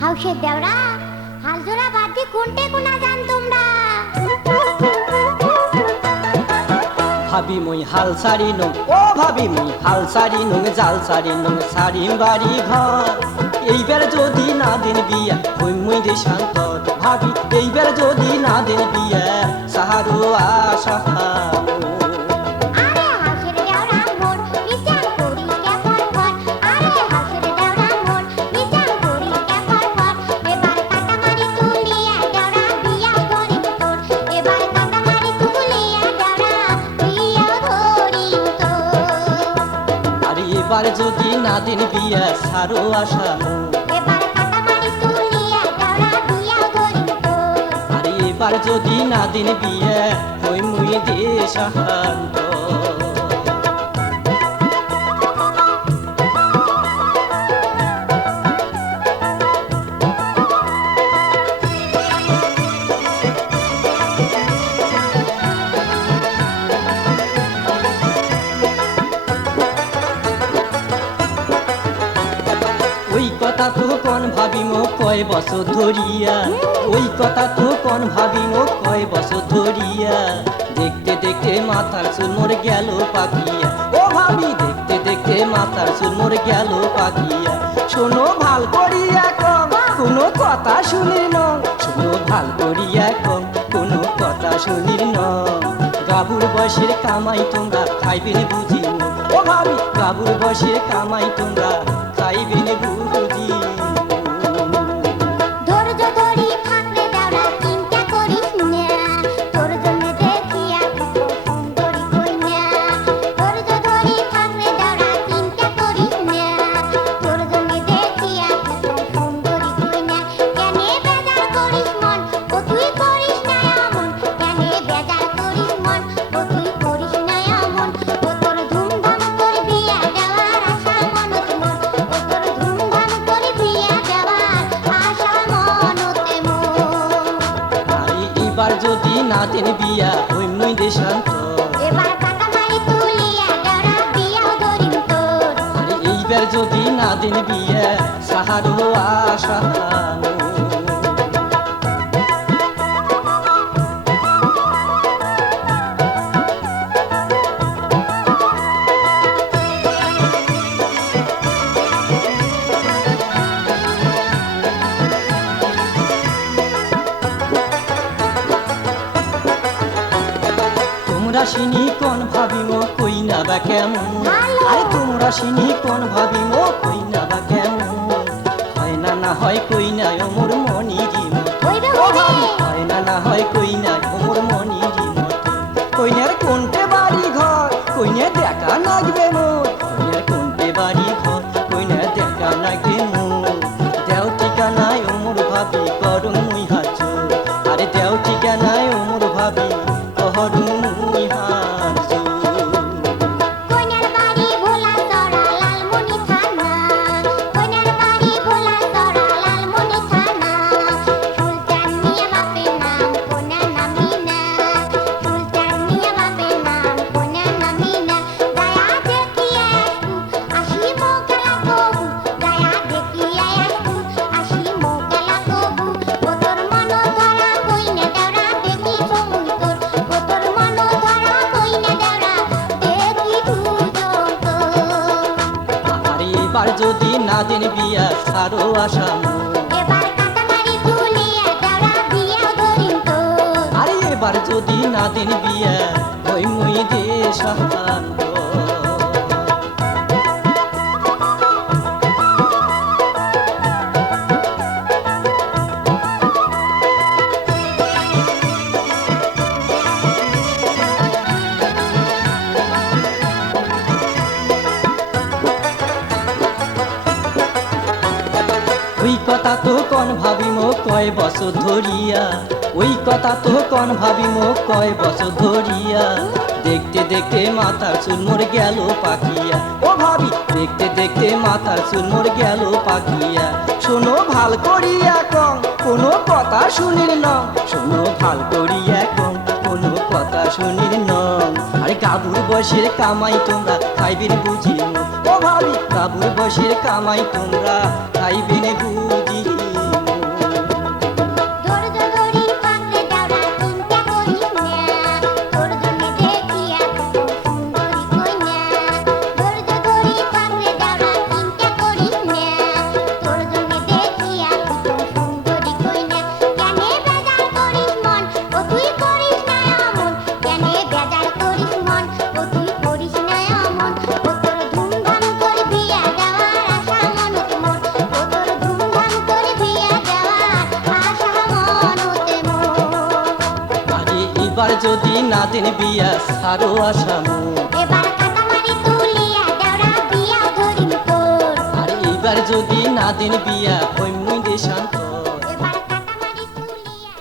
হাউসের দেওরা হাল জোড়া বাদ দিয়ে কোনটে কোনা জান তোমরা ভাবি মুই হাল সারি নং ও ভাবি মুই হাল সারি নং জাল সারি নং সারি বাড়ি ঘর এইবার যদি না দিন বিয়া হই মুই দেশান্তর ভাবি এইবার যদি না দিন বিয়া সাহারু আশা আরে হাউসের দেওরা মোর বিচার করি কেমন ঘর আরে হাউসের দেওরা মোর বিচার করি কেমন ঘর এবার কাটামারি তুলিয়া দেওরা বিয়া করি তোর এবার কাটামারি তুলিয়া দেওরা বিয়া করি তোর আরে এবার যদি না দিন বিয়া সারো আশা এবার কাটামারি তুলিয়া দেওরা বিয়া করি তোর আরে এবার যদি না দিন বিয়া হই মুই দেশান্তর ওই কথা তো কোন ভাবি মো কয় বছর ধরিয়া ওই কথা তো কোন ভাবি মো কয় বছর ধরিয়া দেখতে দেখতে মাথার চুল মোর গেল পাকিয়া ও ভাবি দেখতে দেখতে মাথার চুল মোর গেল পাকিয়া শোনো ভাল করিয়া কম কোনো কথা শুনির ন শোনো ভাল করিয়া কম কোনো কথা শুনির ন গাবুর বয়সের কামাই তোমরা খাইবেন বুঝি ও ভাবি গাবুর বয়সের কামাই তোমরা খাইবেন বুঝি ধৈর্য ধরি থাকলে দেওরা চিন্তা করিস না তোর জন্য দেখিয়া কত সুন্দরী কইনা ধৈর্য ধরি থাকলে দেওরা চিন্তা করিস না তোর জন্য দেখিয়া কত সুন্দরী কইনা কেনে বেজার করিস মন ও তুই করিস না এমন কেনে বেজার করিস মন ও তুই করিস না এমন ও তোর ধুমধাম করে বিয়া দেওয়ার আশা মনত মোর ও তোর ধুমধাম করে বিয়া দেওয়ার আশা মনতে মোর আরে এবার যদি না দিন বিয়া হই মুই দেশান্তর এবার কাটামারি তুলিয়া দেওরা বিয়াও ধরিম তোর আরে এইবার যদি না দিন বিয়া সাহারো আশা তোমরা শিনি কোন ভাবিমো কই না বা কেমন ভালো। আরে তোমরা শিনি কোন ভাবিমো কই না বা কেমন হয় না না হয় কই না ওমর মনিরি হইবে ও হইবে ভাবি হয় না না হয় কই না ওমর মনিরি কইনার কোনটে বাড়ি ঘর কইনে দেখা লাগবে মোর কইনার কোনটে বাড়ি ঘর কইনে দেখা লাগবে মোর দেও ঠিকানায় ওমর ভাবি করুম মুই হাত আরে দেও ঠিকানায় ওমর ভাবি করুম মুই হাত কইনার বাড়ি ভোলা চড়া লালমনি থানা কইনার বাড়ি ভোলা চড়া লালমনি থানা সুলতান মিয়া বাপের নাম কোনা নামিনা সুলতান মিয়া বাপের নাম কোনা নামিনা দয়া দেখিয়া আসু আসি মোগলা কবু দয়া দেখিয়া আসু আসি মোগলা কবু ও তোর মন ধরা কইনা দেওরা দেখি সমুই তোর ও তোর মন ধরা কইনা দেওরা দেখি দুজন তোর আরে এবার যদি না দিন বিয়া সারো আশা এবার কাটামারি তুলিয়া দেওরা বিয়াও ধরিম তোর আরে এবার যদি না দিন বিয়া হই মুই দেশান্তর ওই কথা তো কোন ভাবিমো কয় বছর ধরিয়া ওই কথা তো কোন ভাবিমো কয় বছর ধরিয়া দেখতে দেখতে মাথার চুল মোর গেল পাকিয়া ও ভাবি দেখতে দেখতে মাথার চুল মোর গেল পাকিয়া শোনো ভাল করিয়া কম কোনো কথা শুনির ন শোনো ভাল করিয়া কম কোনো কথা শুনির ন আরে কাবুর বসের কামাই তোমরা খাইবেন বুঝি ও ভাবি কাবুর বসের কামাই তোমরা খাইবেন বুঝি যদি না দেন বিয়া সারো আসামু এবার কাটামারি তুলিয়া দেওরা বিয়া ধরিম তোর আর এইবার যদি না দেন বিয়া হই মুই দেশান্তর